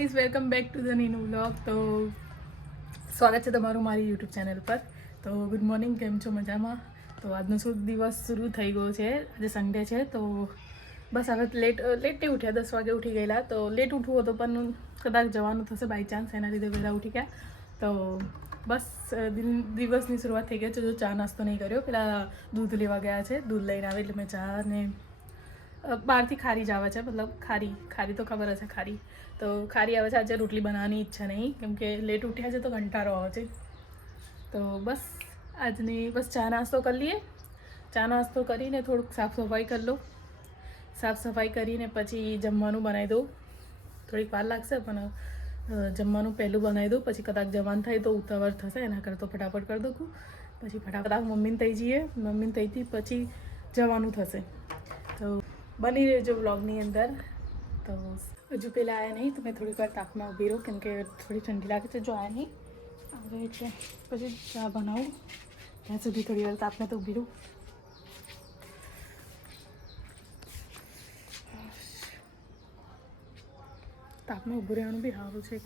Guys, welcome back to the new vlog. તો સ્વાગત છે તમારું મારી યુટ્યુબ ચેનલ પર. તો ગુડ મોર્નિંગ, કેમ છો? મજામાં? તો આજનો દિવસ શરૂ થઈ ગયો છે. આજે સન્ડે છે તો બસ હવે લેટ નહીં ઉઠ્યા, 10 વાગે ઉઠી ગયેલા. તો લેટ ઉઠવું હતું પણ કદાચ જવાનું થશે બાય ચાન્સ, એના લીધે વહેલા ઉઠી ગયા. તો બસ દિવસની શરૂઆત થઈ ગઈ છે. જો ચા નાસ્તો નહીં કર્યો, પેલા દૂધ લેવા ગયા છે, દૂધ લઈને આવે એટલે મેં ચા ને બહારથી ખારી જ આવે છે, મતલબ ખારી તો ખબર હશે ખારી. તો ખારી આવે છે. આજે રોટલી બનાવવાની ઈચ્છા નહીં, કેમ કે લેટ ઉઠ્યા છે તો કંટાળો આવે છે. તો બસ બસ ચા નાસ્તો કરી લઈએ. ચા નાસ્તો કરીને થોડુંક સાફ સફાઈ કરી લો. સાફ સફાઈ કરીને પછી જમવાનું બનાવી દઉં. થોડીક વાર લાગશે પણ જમવાનું પહેલું બનાવી દઉં, પછી કદાચ જમવાનું થાય તો ઉતાવળ થશે, એના કરતાં તો ફટાફટ કરી દઉં. પછી ફટાફટ મમ્મીને થઈ જઈએ, મમ્મીને થઈથી પછી જવાનું થશે. તો બની રહેજો વ્લોગની અંદર. તો હજુ પહેલાં આવ્યા નહીં તો મેં થોડીક વાર તાપમાં ઊભી રહું, કેમ કે થોડી ઠંડી લાગે છે. જો આવ્યા નહીં આવે એટલે પછી ચા બનાવું, ત્યાં સુધી થોડી વાર તાપમાં તો ઊભી રહું. તાપમાં ઊભું રહેવાનું બી સારું છે.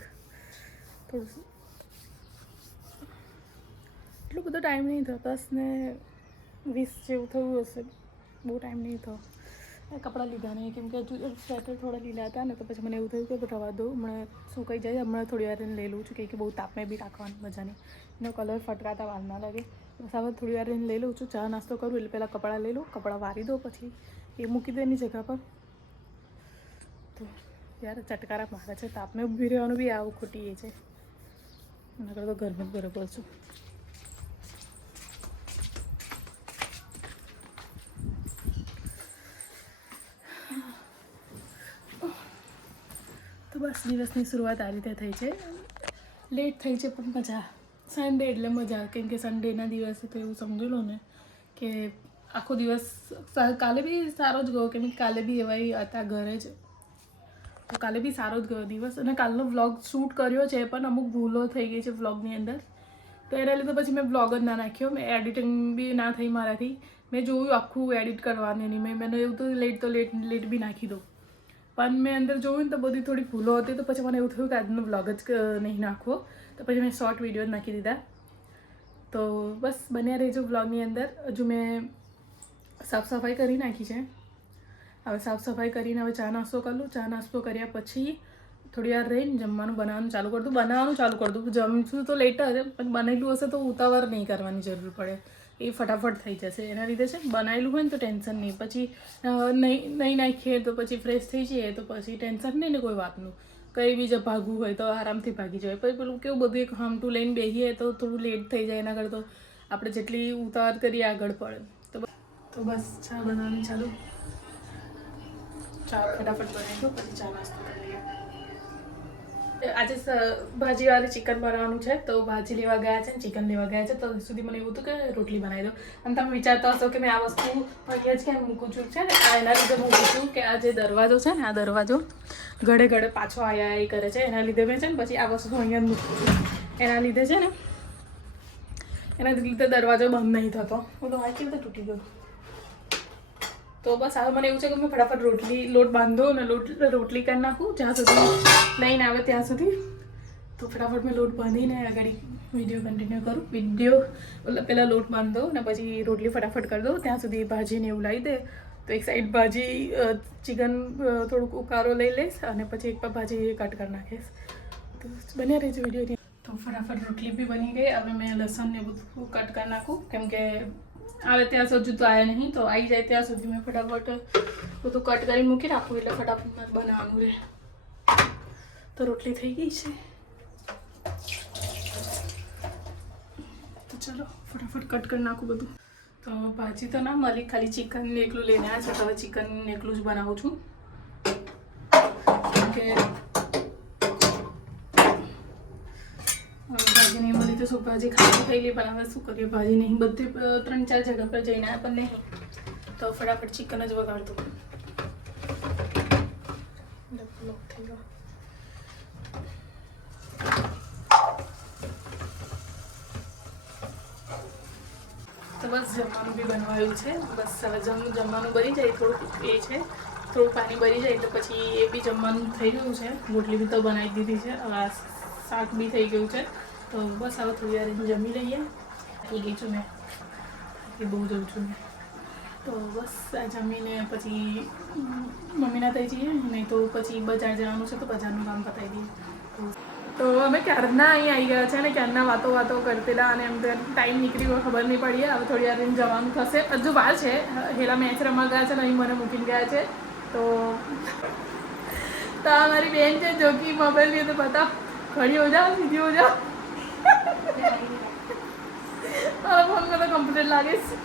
થોડું એટલો બધો ટાઈમ નહીં થયો, 10:20 જેવું થયું હશે, બહુ ટાઈમ નહીં થયો. કપડાં લીધા નહીં, કેમ કે હજુ સ્વેટર થોડા લીધા હતા ને, તો પછી મને એવું થયું કે રવા દો, હમણાં સુકાઈ જાય. હમણાં થોડી વાર એને લઈ લઉં છું, કે બહુ તાપમાં બી રાખવાની મજા નહીં, એનો કલર ફટકાતા વાર ના લાગે. બસ હવે થોડી વાર એને લઈ લઉં છું. ચા નાસ્તો કરું એટલે પહેલાં કપડાં લઈ લઉં, કપડાં વારી દો, પછી એ મૂકી દો એની જગ્યા પર. તો યાર ચટકારા મારે છે, તાપમાં ઊભી રહેવાનું બી આવું ખોટી એ છે, એના કરતાં તો ઘરમાં જ બરાબર છું. તો બસ દિવસની શરૂઆત આ રીતે થઈ છે. લેટ થઈ છે પણ મજા. સન્ડે એટલે મજા, કેમ કે સન્ડેના દિવસે તો એવું સમજી લો ને કે આખો દિવસ, કાલે બી સારો જ ગયો, કેમ કે કાલે બી એવા હતા ઘરે જ, તો કાલે બી સારો જ ગયો દિવસ. અને કાલનો વ્લોગ શૂટ કર્યો છે પણ અમુક ભૂલો થઈ ગઈ છે વ્લોગની અંદર, તો એના લીધે પછી મેં વ્લોગ જ ના નાખ્યો. મેં એડિટિંગ બી ના થઈ મારાથી. મેં જોયું આખું એડિટ કરવાની નહીં, મને એવું તો લેટ બી નાખી દઉં, પણ મેં અંદર જોયું ને તો બધી થોડી ભૂલો હતી. તો પછી મને એવું થયું કે આજનો વ્લોગ જ નહીં નાખવો, તો પછી મેં શોર્ટ વિડીયો જ નાખી દીધા. તો બસ બન્યા રહેજો વ્લોગની અંદર. હજુ મેં સાફ સફાઈ કરી નાખી છે. હવે સાફ સફાઈ કરીને હવે ચા નાસ્તો કરી લઉં. ચા નાસ્તો કર્યા પછી થોડી વાર રહીને જમવાનું બનાવવાનું ચાલુ કરી દઉં. જમશું તો લેટ હશે, પણ બનેલું હશે તો ઉતાવળ નહીં કરવાની જરૂર પડે, એ ફટાફટ થઈ જશે. એના લીધે છે બનાવેલું હોય ને તો ટેન્શન નહીં, પછી નહીં નાખીએ તો પછી ફ્રેશ થઈ જઈએ તો પછી ટેન્શન નહીં ને કોઈ વાતનું. કંઈ બીજા ભાગવું હોય તો આરામથી ભાગી જાય. પછી પેલું કેવું બધું એક હામટું લઈને બેસીએ તો થોડું લેટ થઈ જાય, એના કરતાં આપણે જેટલી ઉતાવળ કરીએ આગળ પડે. તો બસ ચા બનાવવાની ચાલુ. ચા ફટાફટ બનાવી દો, પછી ચા નાસ્તો કરી લઈએ. આજે ભાજીવાળી ચિકન બનાવવાનું છે, તો ભાજી લેવા ગયા છે, ચિકન લેવા ગયા છે. તો સુધી મને એવું હતું કે રોટલી બનાવી દો. અને તમે વિચારતા હશો કે મેં આ વસ્તુ અહીંયા જ કેમ મૂકું છું, છે ને આ એના લીધે મૂકું છું કે આ જે દરવાજો છે ને, આ દરવાજો ઘડે પાછો આયા કરે છે, એના લીધે મેં છે ને પછી આ વસ્તુ અહીંયા જ મૂકું છું. એના લીધે છે ને, એના લીધે દરવાજો બંધ નહીં થતો. હું તો આ કેવી રીતે તૂટી ગયો. તો બસ હવે મને એવું છે કે મેં ફટાફટ લોટ બાંધો અને રોટલી કરી નાખું, જ્યાં સુધી લઈને આવે ત્યાં સુધી. તો ફટાફટ મેં લોટ બાંધીને આગળ વિડીયો કન્ટિન્યુ કરું. પહેલાં લોટ બાંધો ને પછી રોટલી ફટાફટ કરી દો, ત્યાં સુધી ભાજીને એવું લાવી દે. તો એક સાઈડ ભાજી ચિકન થોડુંક ઉકારો લઈ લઈશ અને પછી એક પર ભાજી કટ કરી નાખીશ. તો બન્યા રહેજો વિડીયોની. તો ફટાફટ રોટલી બી બની ગઈ. હવે મેં લસણને બધું કટ કરી નાખું, કેમ કે આવે ત્યાં સુધી તો આવ્યા નહીં, તો આવી જાય ત્યાં સુધી મેં ફટાફટ બધું કટ કરીને મૂકી રાખું, એટલે ફટાફટ બનાવવાનું રહે. તો રોટલી થઈ ગઈ છે, તો ચલો ફટાફટ કટ કરી નાખું બધું. તો ભાજી તો ના મળી, ખાલી ચિકન એકલું લઈને આવ્યા છે, તો હવે ચિકન એકલું જ બનાવું છું, કેમ કે ભાજી નહીં મળી તો શું, ભાજી ખાલી થઈ ગઈ. પણ હવે શું કરીએ, ભાજી નહીં, બધી 3-4 જગ્યા પર જઈને આવ્યા પણ નહીં, તો ફટાફટ ચિકન જ વગાડતું. થઈ ગયો. તો બસ જમવાનું બી બનવાયું છે. બસ હવે જમવાનું બની જાય, થોડુંક એ છે થોડું પાણી ભરી જાય તો પછી એ બી જમવાનું થઈ ગયું છે. રોટલી બી તો બનાવી દીધી છે. હવે શાક બી થઈ ગયું છે. તો બસ હવે થોડી વાર જમી લઈએ. થાકી ગઈ છું મેં, એ બહુ જઉં છું મેં. તો બસ આ જમીને પછી મમ્મીના થઈ જઈએ, નહીં તો પછી બજાર જવાનું છે તો બજારનું કામ પતાવી દઈએ. તો અમે ક્યારના અહીં આવી ગયા છે અને ક્યારના વાતો કરતેલા અને એમ ટાઈમ નીકળી ગયો ખબર નહીં પડી. હવે થોડી વાર જવાનું થશે. હજુ વાર છે. હેલા મેચ રમવા ગયા છે ને અહીં મને મૂકીને ગયા છે. તો આ મારી બેન છે જો કે મોબાઈલ लिए तो पता खड़ी हो जाओ, सीधी हो जाओ. મારા ફોનમાં તો કમ્પ્યુટર લાગે છે.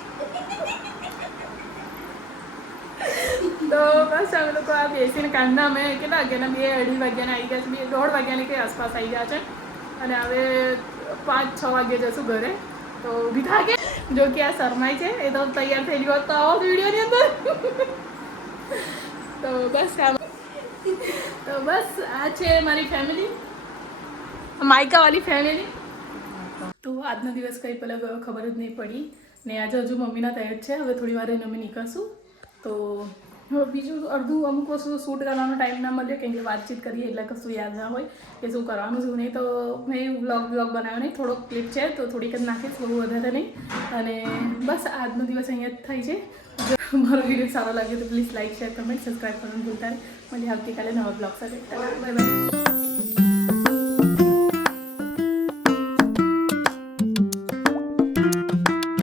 તો બસ અમે લોકો આ બેસીને કાંદના અમે કેટલા વાગ્યાના 2-2:30 વાગ્યાના આવી ગયા છે. 1:30 વાગ્યાની કંઈ આસપાસ આવી ગયા છે અને હવે 5-6 વાગે જશું ઘરે. તો ઊભી થાકે જો કે આ શરમાય છે. એ તો તૈયાર થઈ ગયો તો આવો વિડીયોની અંદર. તો બસ આ છે મારી ફેમિલી, માયકાવાળી ફેમિલી. તો આજનો દિવસ કંઈ પહેલાં ગયો ખબર જ નહીં પડી ને આજે હજુ મમ્મીના તૈયાર છે. હવે થોડી વાર અમે નીકળશું. તો બીજું અડધું અમુક વસ્તુ શૂટ કરવાનો ટાઈમ ના મળ્યો કેમ કે વાતચીત કરીએ એટલે કશું યાદ ના હોય કે શું કરવાનું શું નહીં. તો મેં વ્લોગ બનાવ્યો નહીં, થોડોક ક્લિપ છે તો થોડીક જ નાખીશ, બહુ વધારે નહીં. અને બસ આજનો દિવસ અહીંયા જ થાય છે. મારો વિડીયો સારો લાગ્યો તો please like, share, comment, subscribe કરવાનું ભૂલતા નહીં. મને આવતીકાલે નવા બ્લોગ સાથે. Bye bye.